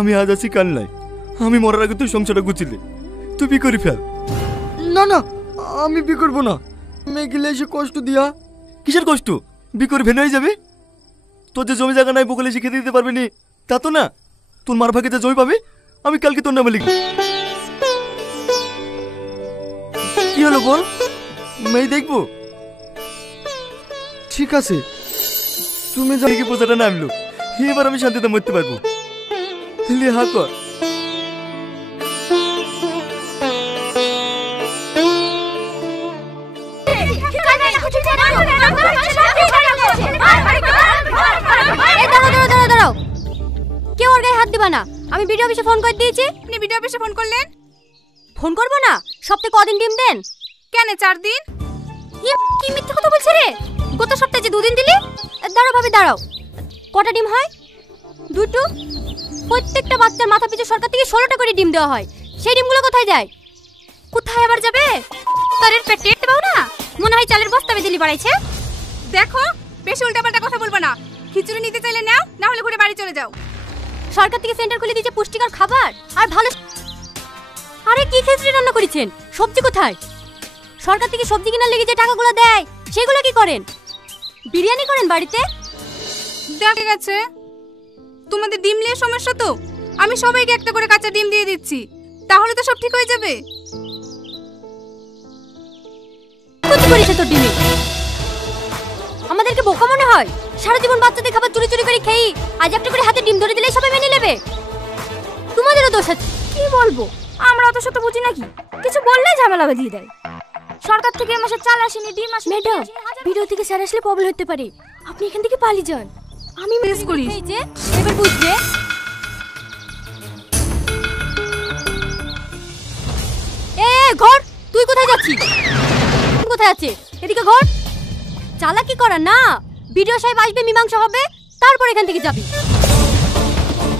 আমি আজ আছি কাল নাই। আমি মরার আগে তুই সংসারটা গুছিলি, তুই বি করে ফেল। না না, আমি বি করবো না। মেয়ে গেলে এসে কষ্ট দিয়া। কিসের কষ্ট? বি করে ভেনে হয়ে যাবে। তোর যে জমি জায়গা নাই বকলে এসে খেতে দিতে পারবি নি তা তো না। তোর মার ভাগে যে জমি পাবি আমি কালকে তোর নামে লিখবি। কি হলো বল? মেয়ে দেখবো। ঠিক আছে, তুমি যা। দেখি পোজাটা নামলো, এবার আমি শান্তিতে মরতে পারবো। হা কর। কেউ ওর গায়ে হাত দিবা না। আমি ভিডিও অফিসে ফোন করে দিয়েছি। আপনি ভিডিও অফিসে ফোন করলেন? ফোন করবো না? সপ্তাহে কদিন ডিম দেন? কেন 4 দিন? কি মিথ্যা কথা বলছে রে? গত সপ্তাহে যে 2 দিন দিলি। দাঁড়াও ভাবি দাঁড়াও, কটা ডিম হয়? 2টো। প্রত্যেকটা বাচ্চার মাথা পিছু সরকার থেকে 16টা করে ডিম দেওয়া হয়। সেই ডিমগুলো কোথায় যায়? কোথায় আবার যাবে? তারের পেটে পাও না, মনে হয় চালের বস্তা বেজলি বাড়াইছে। দেখো, বেশি উল্টাপাল্টা কথা বলবো না। খিচুড়ি নিতে চাইলে নাও, না হলে ঘুরে বাড়ি চলে যাও। সরকার থেকে সেন্টার খুলে দিয়েছে পুষ্টিকর খাবার আর ভালো। আরে কি খিচুড়ি রান্না করেছেন? সবজি কোথায়? সরকার থেকে সবজি কেনার লেগে যে টাকাগুলো দেয় সেগুলো কি করেন? বিরিয়ানি করেন বাড়িতে? দেখা গেছে তোমাদের ডিম নিয়ে সমস্যা তো। আমি সবাইকে একটা করে কাঁচা ডিম দিয়ে দিচ্ছি, তাহলে তো সব ঠিক হয়ে যাবে। কি করেছে তোর ডিমে? আমাদেরকে বোকা মনে হয়? সারা জীবন বাচ্চাদের খাবার চুরি চুরি করে খেয়ে আজ একটা করে হাতে ডিম ধরে দিলেই সবাই মেনে নেবে। তোমাদেরও দোষ আছে। কি বলবো, আমরা অত শত বুঝি নাকি? কিছু বললে ঝামেলা বাঁধিয়ে দেয়। সরকার থেকে এই মাসে চাল আসেনি, ডিম আসেনি। ম্যাডাম, ভিডিও থেকে স্যার আসলে প্রবলেম হতে পারে। আপনি এখান থেকে পালিয়ে যান। আমি মিস করি। এই যে এবার বুঝবে। ঘর, তুই কোথায় যাচ্ছিস? কোথায় আছে? এদিকে ঘর। চালাকি করা না। ভিডিও সাহেব আসবে, মীমাংসা হবে, তারপর এখান থেকে যাবি,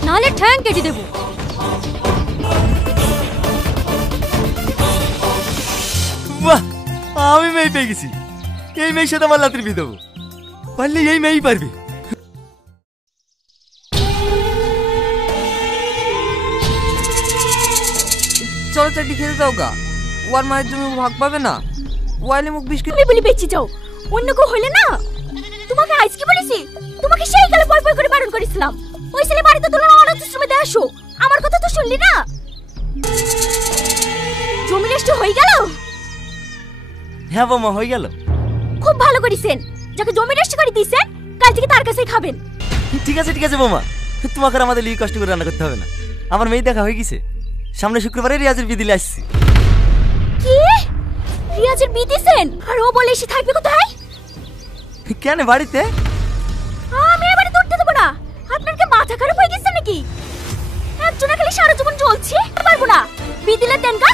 নাহলে ঠ্যাং কেটে দেবো। বাহ, আমি মেয়ে পেয়ে গেছি। এই মেয়ের সাথে আমার লাতির বিয়ে দেবো। পারলে এই মেয়েই পারবে। চলো চারটি খেতে যাও গা। ওয়ার মায়ের জমি ভাগ পাবে না। ওয়াইলে মুখ বিস্কিট তুমি বলি বেঁচে যাও, অন্য কেউ হইলে না। তোমাকে আজ কি বলেছি? তোমাকে সেই কালে পয় পয় করে বারণ করেছিলাম। ওই ছেলে বাড়িতে তুলে অনাথ আশ্রমে দিয়ে আসো। আমার কথা তো শুনলি না। জমি নষ্ট হয়ে গেল। হ্যাঁ বৌমা, হয়ে গেল। খুব ভালো করেছেন। যাকে জমি নষ্ট করে দিয়েছেন কাল থেকে তার কাছেই খাবেন। ঠিক আছে ঠিক আছে বৌমা, তোমাকে আর আমাদের লিয়ে কষ্ট করে রান্না করতে হবে না। আমার মেয়ে দেখা হয়ে গেছে। সামনে শুক্রবারে রিয়াজের বিয়ে দিলে আসছি। কি? রিয়াজের বিয়ে দিয়েছেন? আর ও বলে এসে থাকবে কোথায়? কেন বাড়িতে? আমি এবারে ধরতে দেবো না। আপনার কি মাথা খারাপ হয়ে গেছে নাকি? একজনা খালি সারা জীবন চলছে, পারবো না। বিয়ে দিলে দেন কা,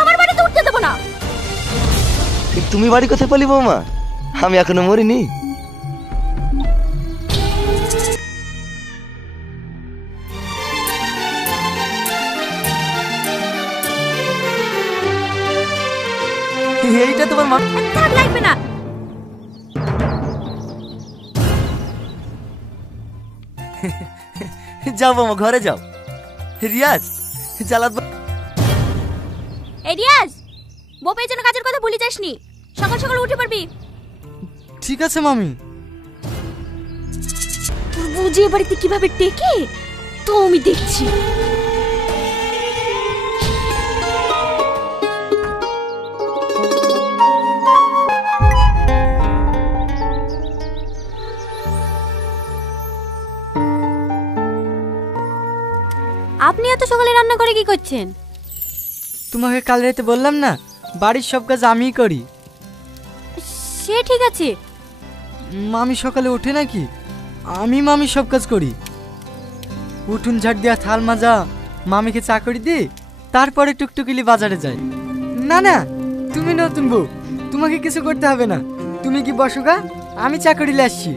আমার বাড়ি ধরতে দেবো না। তুমি বাড়ি কোথায় পালি বৌমা? আমি এখনো মরিনি। এইটা তোমার মা? থাক, লাগবে না। যাও বৌমা, ঘরে যাও। রিয়াজ চালাত। এই রিয়াজ, বউপের জন্য কাজের কথা ভুলে যাসনি। সকাল সকাল উঠে পারবি। ঠিক আছে মামি। বুঝে বাড়িতে কিভাবে টেকে তো আমি দেখছি। আপনি এত সকালে রান্না করে কি করছেন? তোমাকে কাল রাতে বললাম না, বাড়ির সব কাজ আমিই করি। সে ঠিক আছে। মামি সকালে ওঠে নাকি? আমি মামি সব কাজ করি। উঠুন ঝাড় দেওয়া, থাল মাজা, মামিকে চা করে দিই, তারপরে টুকটুকিলি বাজারে যাই। না না, তুমি নতুন বউ, তোমাকে কিছু করতে হবে না। তুমি কি বসো গা, আমি চা করিলে আসছি।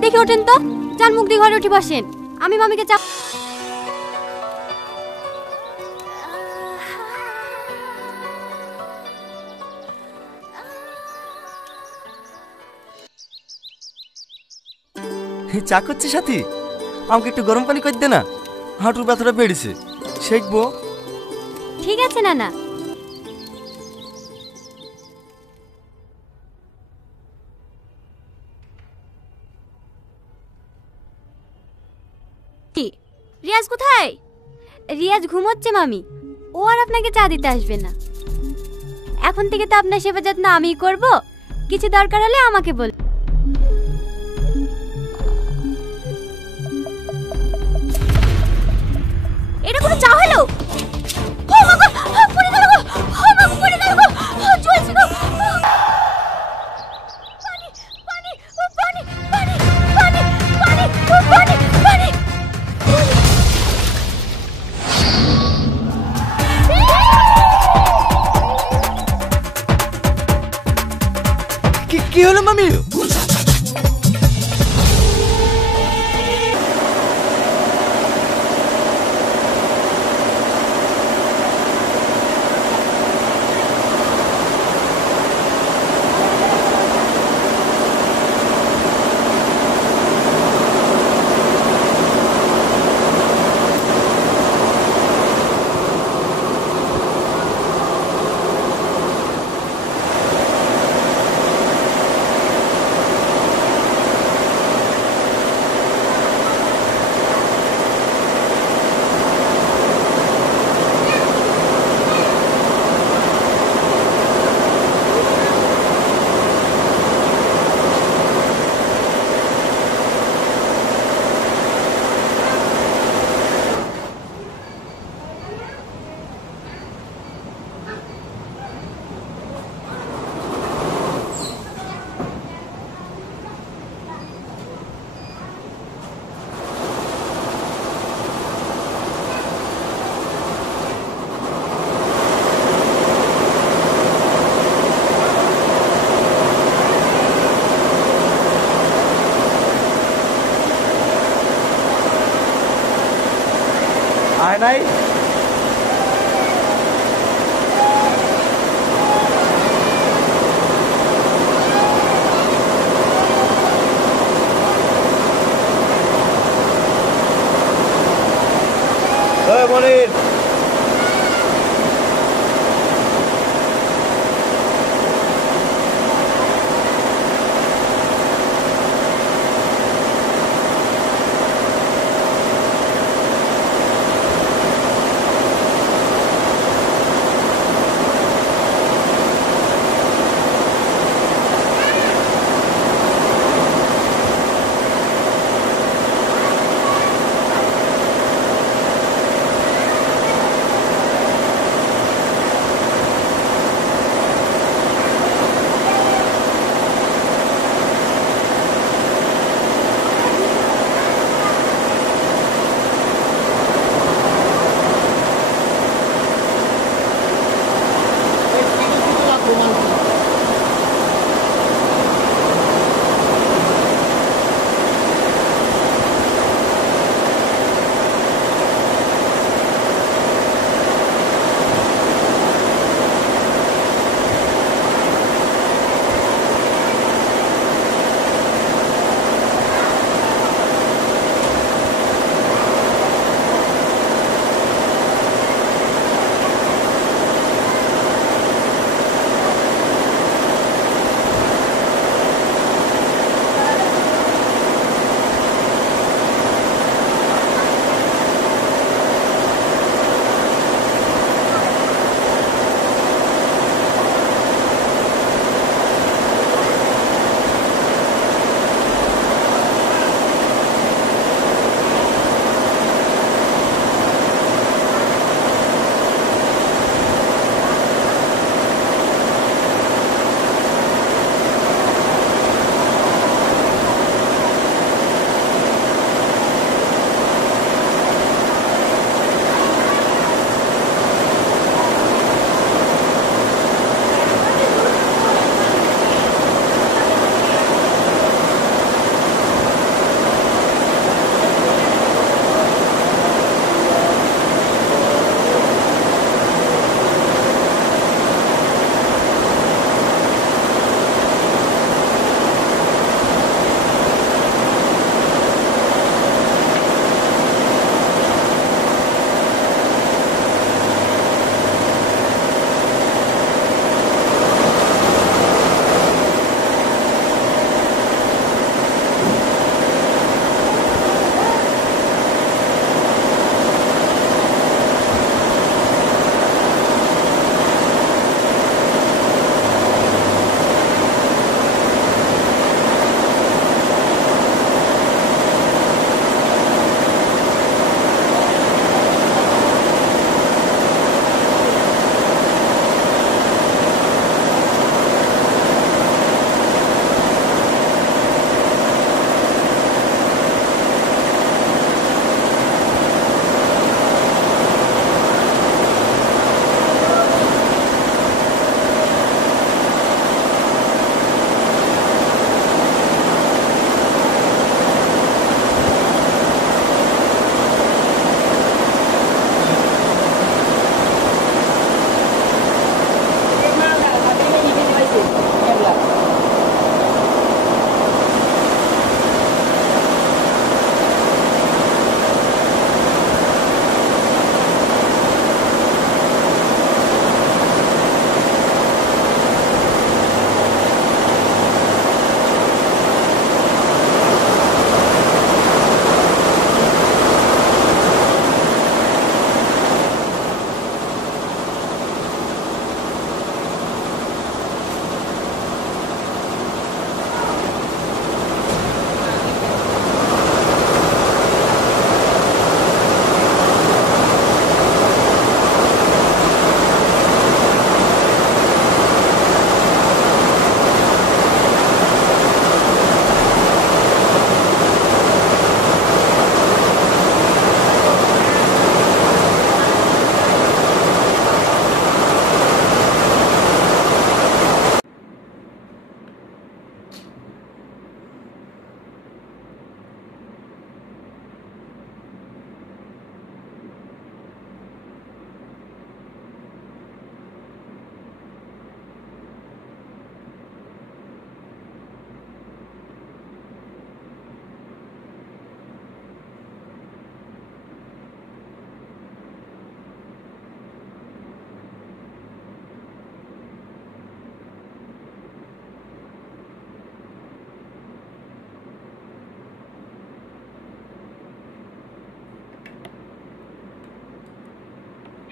দেখি ওঠেন তো, চাল মুখ দিয়ে ঘরে উঠে বসেন। আমি মামিকে চা। চা করছিস সাথী? আমাকে একটু গরম পানি করে দে না। হাঁটুর ব্যথাটা বেড়েছে, শেখবো। ঠিক আছে নানা। কি, রিয়াজ কোথায়? রিয়াজ ঘুমোচ্ছে মামি, ও আর আপনাকে চা দিতে আসবে না। এখন থেকে তো আপনার সেবা যত্ন আমিই করব, কিছু দরকার হলে আমাকে বল। এটা কোনো চা হলো? ও মা গো, পড়ে গেল গো, ও মা গো, পড়ে গেল গো, জ্বলছে গো। পানি পানি পানি পানি পানি পানি পানি পানি। কি হলো মামি? আয় নাই। মনির,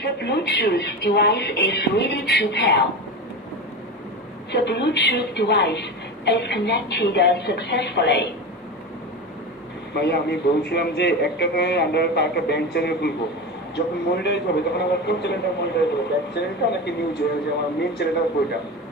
The Bluetooth device is ready to pair. The Bluetooth device is connected successfully. ভাইয়া আমি বলছিলাম যে একটা ফোনের আন্ডারে একটা ব্যাংক চ্যানেল খুলবো, যখন মনিটাইজ হবে তখন আমার কোন চ্যানেলটা মনিটাইজ হবে, ব্যাংক চ্যানেলটা নাকি নিউজ, যে আমার মেন চ্যানেলটা ওইটা?